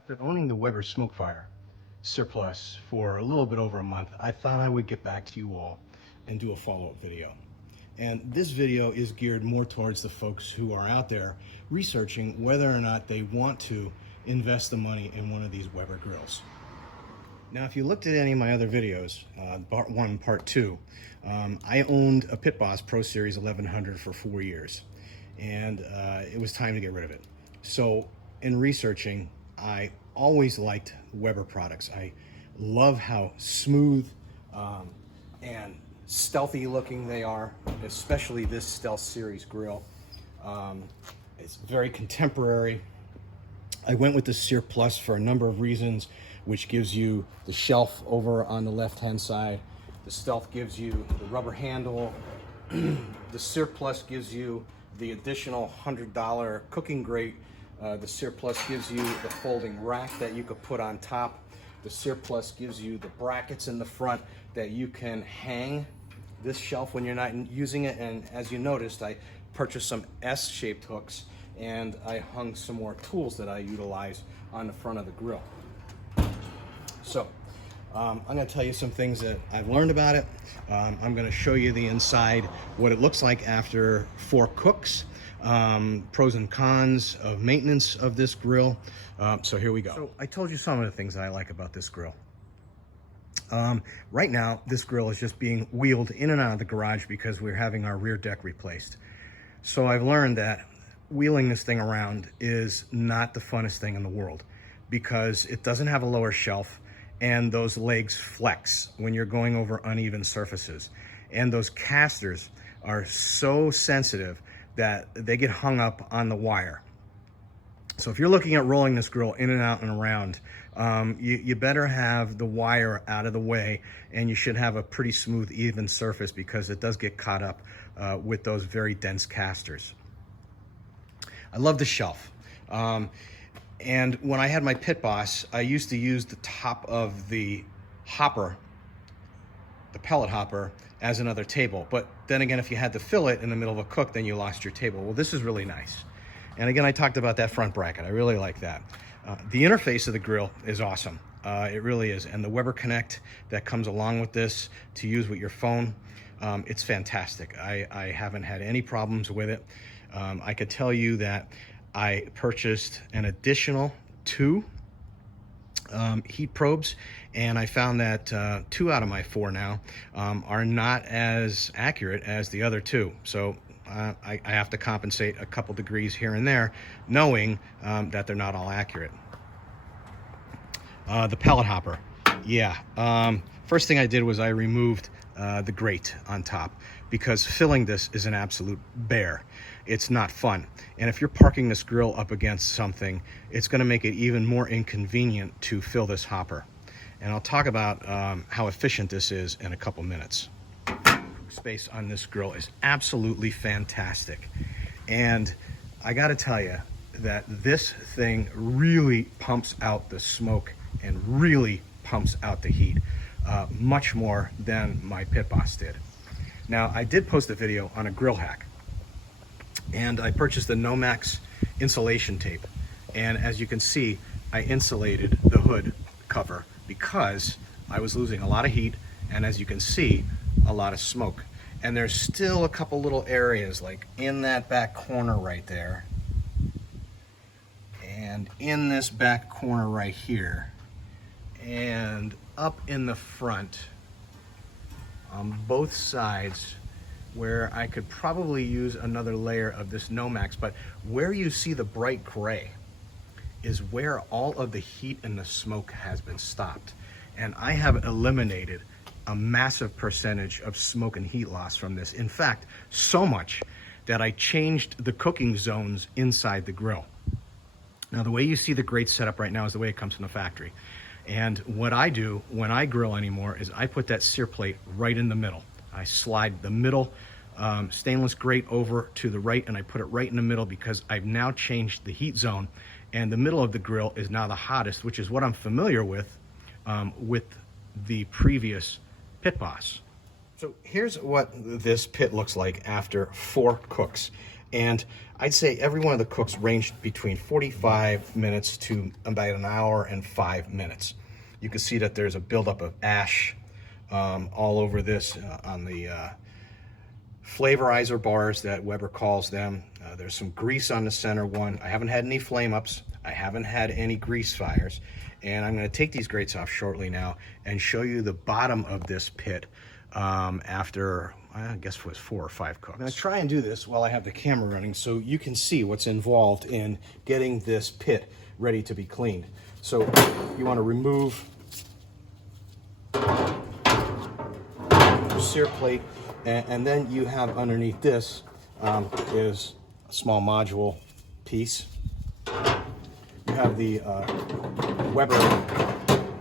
After owning the Weber SmokeFire Sear for a little bit over a month, I thought I would get back to you all and do a follow-up video. And this video is geared more towards the folks who are out there researching whether or not they want to invest the money in one of these Weber grills. Now, if you looked at any of my other videos, part 1 and part 2, I owned a Pit Boss Pro Series 1100 for 4 years, and it was time to get rid of it. So in researching, I always liked Weber products. I love how smooth and stealthy looking they are, especially this Stealth Series grill. It's very contemporary. I went with the Sear Plus for a number of reasons, which gives you the shelf over on the left-hand side. The Stealth gives you the rubber handle. The Sear Plus gives you the additional $100 cooking grate. The Sear Plus gives you the folding rack that you could put on top. The Sear Plus gives you the brackets in the front that you can hang this shelf when you're not using it. And as you noticed, I purchased some S-shaped hooks, and I hung some more tools that I utilize on the front of the grill. So I'm going to tell you some things that I've learned about it. I'm going to show you the inside, what it looks like after 4 cooks, pros and cons of maintenance of this grill. So here we go. So I told you some of the things that I like about this grill. Right now, this grill is just being wheeled in and out of the garage because we're having our rear deck replaced. So I've learned that wheeling this thing around is not the funnest thing in the world because it doesn't have a lower shelf, and those legs flex when you're going over uneven surfaces. And those casters are so sensitive that they get hung up on the wire. So if you're looking at rolling this grill in and out and around, you better have the wire out of the way, and you should have a pretty smooth, even surface because it does get caught up with those very dense casters. I love the shelf. And when I had my Pit Boss, I used to use the top of the hopper, the pellet hopper, as another table. But then again, if you had to fill it in the middle of a cook, then you lost your table. Well, this is really nice. And again, I talked about that front bracket. I really like that. The interface of the grill is awesome. It really is. And the Weber Connect that comes along with this to use with your phone, it's fantastic. I haven't had any problems with it. I could tell you that I purchased an additional 2 heat probes, and I found that 2 out of my 4 now are not as accurate as the other 2. So I have to compensate a couple degrees here and there, knowing that they're not all accurate. The pellet hopper, yeah. First thing I did was I removed the grate on top because filling this is an absolute bear. It's not fun. And if you're parking this grill up against something, it's going to make it even more inconvenient to fill this hopper. And I'll talk about how efficient this is in a couple minutes. Space on this grill is absolutely fantastic. And I got to tell you that this thing really pumps out the smoke and really pumps out the heat much more than my Pit Boss did. Now, I did post a video on a grill hack, and I purchased the Nomax insulation tape. And as you can see, I insulated the hood cover because I was losing a lot of heat, and as you can see, a lot of smoke. And there's still a couple little areas, like in that back corner right there, and in this back corner right here, and up in the front on both sides, where I could probably use another layer of this Nomax. But where you see the bright gray is where all of the heat and the smoke has been stopped. And I have eliminated a massive percentage of smoke and heat loss from this. In fact, so much that I changed the cooking zones inside the grill. Now, the way you see the grate set up right now is the way it comes from the factory. And what I do when I grill anymore is I put that sear plate right in the middle. I slide the middle stainless grate over to the right, and I put it right in the middle because I've now changed the heat zone, and the middle of the grill is now the hottest, which is what I'm familiar with the previous Pit Boss. So here's what this pit looks like after 4 cooks. And I'd say every one of the cooks ranged between 45 minutes to about an hour and 5 minutes. You can see that there's a buildup of ash all over this on the flavorizer bars that Weber calls them. There's some grease on the center one. I haven't had any flame ups. I haven't had any grease fires. And I'm going to take these grates off shortly now and show you the bottom of this pit after, I guess it was 4 or 5 cooks. I'm going to try and do this while I have the camera running so you can see what's involved in getting this pit ready to be cleaned. So you want to remove your sear plate, and then you have underneath this is a small module piece. You have the Weber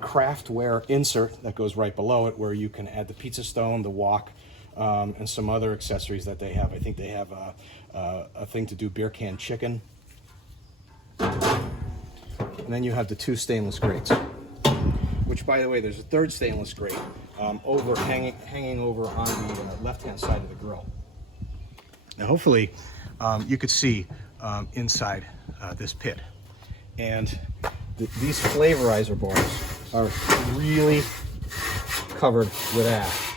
craftware insert that goes right below it, where you can add the pizza stone, the wok, and some other accessories that they have. I think they have a thing to do beer can chicken. And then you have the 2 stainless grates, which, by the way, there's a 3rd stainless grate hanging over on the left-hand side of the grill. Now, hopefully, you could see inside this pit. And these flavorizer bars are really covered with ash.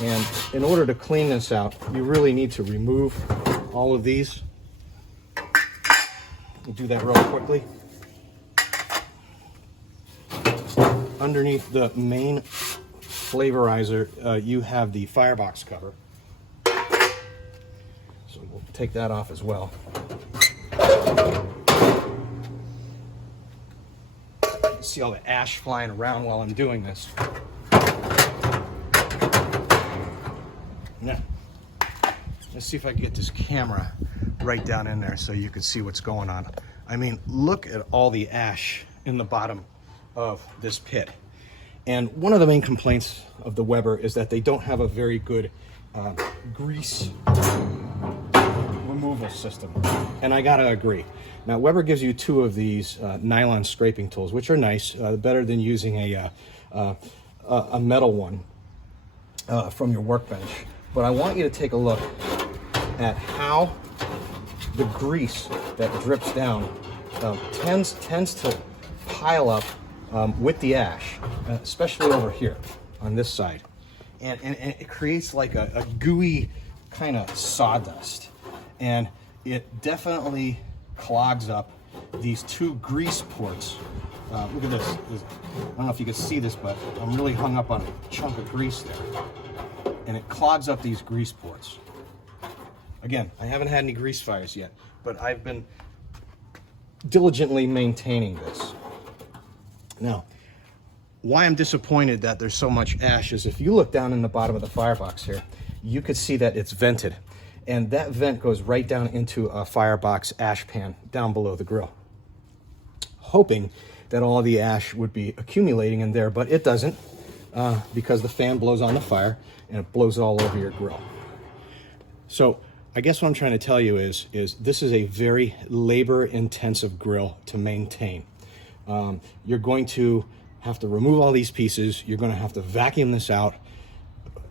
And in order to clean this out, you really need to remove all of these. We'll do that real quickly. Underneath the main flavorizer, you have the firebox cover. So we'll take that off as well. See all the ash flying around while I'm doing this. Now, let's see if I can get this camera right down in there so you can see what's going on. I mean, look at all the ash in the bottom of this pit. And one of the main complaints of the Weber is that they don't have a very good grease removal system. And I gotta agree. Now, Weber gives you 2 of these nylon scraping tools, which are nice, better than using a metal one from your workbench. But I want you to take a look at how the grease that drips down tends to pile up with the ash, especially over here on this side. And it creates like a gooey kind of sawdust. And it definitely clogs up these 2 grease ports. Look at this. I don't know if you can see this, but I'm really hung up on a chunk of grease there. And it clogs up these grease ports. Again, I haven't had any grease fires yet, but I've been diligently maintaining this. Now, why I'm disappointed that there's so much ash is if you look down in the bottom of the firebox here, you could see that it's vented. And that vent goes right down into a firebox ash pan down below the grill. Hoping that all the ash would be accumulating in there, but it doesn't because the fan blows on the fire and it blows it all over your grill. So I guess what I'm trying to tell you is this is a very labor-intensive grill to maintain. You're going to have to remove all these pieces. You're going to have to vacuum this out.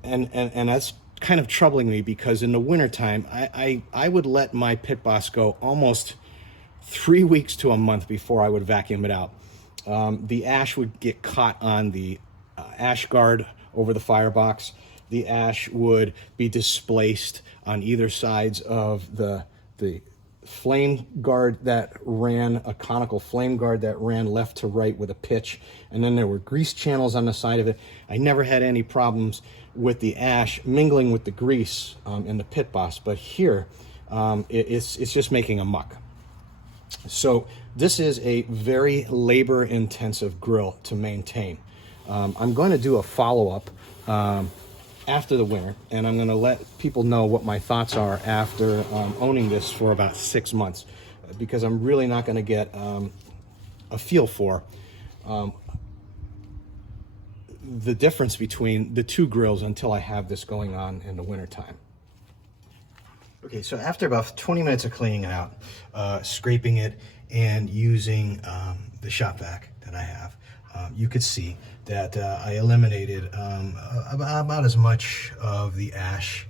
And that's kind of troubling me because in the wintertime, I would let my pit boss go almost 3 weeks to a month before I would vacuum it out. The ash would get caught on the ash guard over the firebox. The ash would be displaced on either sides of the flame guard that ran, a conical flame guard that ran left to right with a pitch, and then there were grease channels on the side of it. I never had any problems with the ash mingling with the grease in the pit boss, but here it's just making a muck. So this is a very labor-intensive grill to maintain. I'm going to do a follow-up after the winter, and I'm going to let people know what my thoughts are after owning this for about 6 months, because I'm really not going to get a feel for the difference between the 2 grills until I have this going on in the wintertime. Okay, so after about 20 minutes of cleaning it out, scraping it, and using the shop vac that I have, you could see that I eliminated about as much of the ash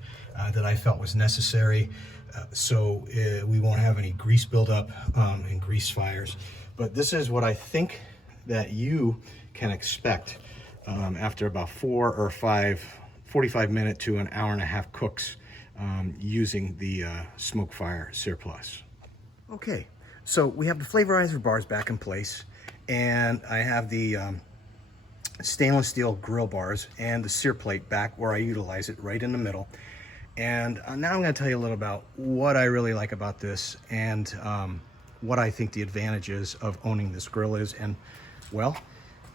that I felt was necessary. we won't have any grease buildup and grease fires. But this is what I think that you can expect after about 45 minute to an hour and a half cooks using the SmokeFire Sear Plus. Okay, so we have the flavorizer bars back in place, and I have the stainless steel grill bars and the sear plate back where I utilize it, right in the middle. And now I'm going to tell you a little about what I really like about this, and what I think the advantages of owning this grill is. And well,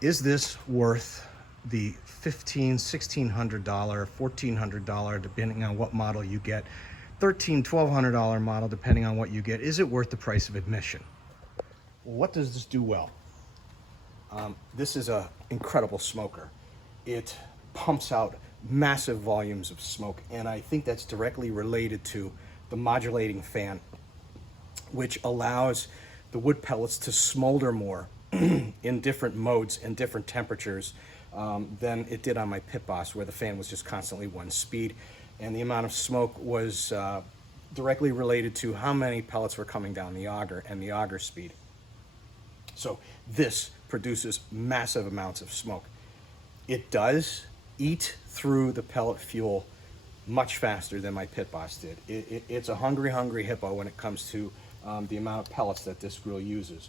is this worth the $1,500, $1,600, $1,400, depending on what model you get, $1,300, $1,200 model, depending on what you get? Is it worth the price of admission? Well, what does this do well? This is an incredible smoker. It pumps out massive volumes of smoke, and I think that's directly related to the modulating fan, which allows the wood pellets to smolder more in different modes and different temperatures than it did on my Pit Boss, where the fan was just constantly one speed, and the amount of smoke was directly related to how many pellets were coming down the auger and the auger speed. So this produces massive amounts of smoke. It does eat through the pellet fuel much faster than my Pit Boss did. It's a hungry hippo when it comes to the amount of pellets that this grill uses.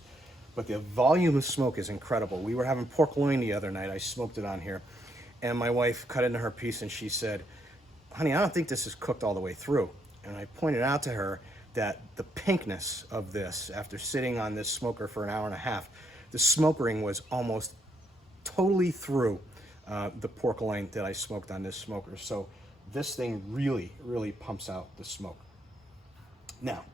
But the volume of smoke is incredible. We were having pork loin the other night. I smoked it on here, and my wife cut into her piece and she said, "Honey, I don't think this is cooked all the way through." And I pointed out to her that the pinkness of this, after sitting on this smoker for an hour and a half, the smokering was almost totally through the pork loin that I smoked on this smoker. So this thing really pumps out the smoke. Now,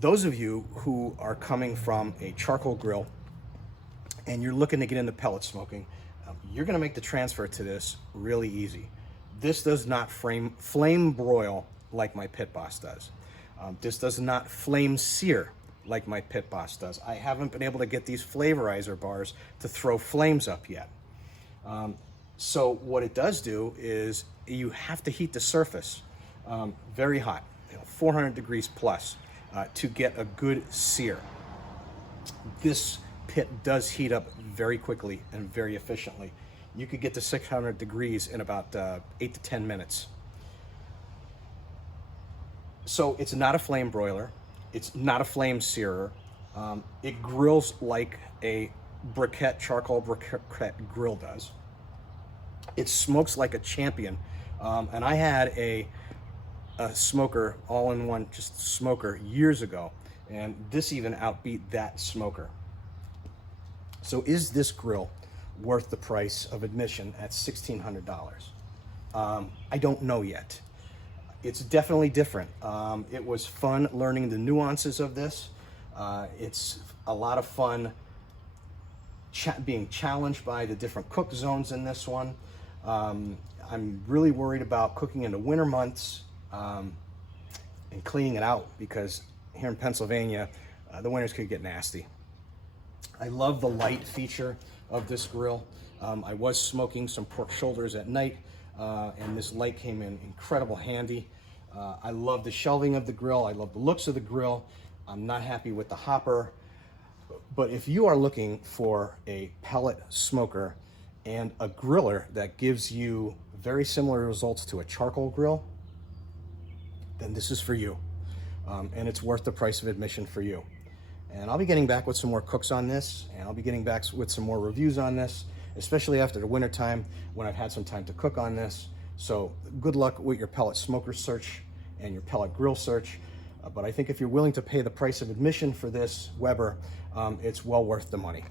those of you who are coming from a charcoal grill and you're looking to get into pellet smoking, you're going to make the transfer to this really easy. This does not flame broil like my Pit Boss does. This does not flame sear like my Pit Boss does. I haven't been able to get these flavorizer bars to throw flames up yet. So what it does do is you have to heat the surface very hot, 400 degrees plus, to get a good sear. This pit does heat up very quickly and very efficiently. You could get to 600 degrees in about 8 to 10 minutes. So it's not a flame broiler. It's not a flame searer. It grills like a charcoal briquette grill does. It smokes like a champion. And I had a smoker, all-in-one just smoker, years ago, and this even outbeat that smoker. So is this grill worth the price of admission at $1,600? I don't know yet. It's definitely different. It was fun learning the nuances of this. It's a lot of fun being challenged by the different cook zones in this one. I'm really worried about cooking in the winter months and cleaning it out, because here in Pennsylvania, the winters could get nasty. I love the light feature of this grill. I was smoking some pork shoulders at night, and this light came in incredible handy. I love the shelving of the grill. I love the looks of the grill. I'm not happy with the hopper. But if you are looking for a pellet smoker and a griller that gives you very similar results to a charcoal grill, then this is for you. And it's worth the price of admission for you. And I'll be getting back with some more cooks on this, and I'll be getting back with some more reviews on this, especially after the winter time when I've had some time to cook on this. So good luck with your pellet smoker search and your pellet grill search. But I think if you're willing to pay the price of admission for this Weber, it's well worth the money.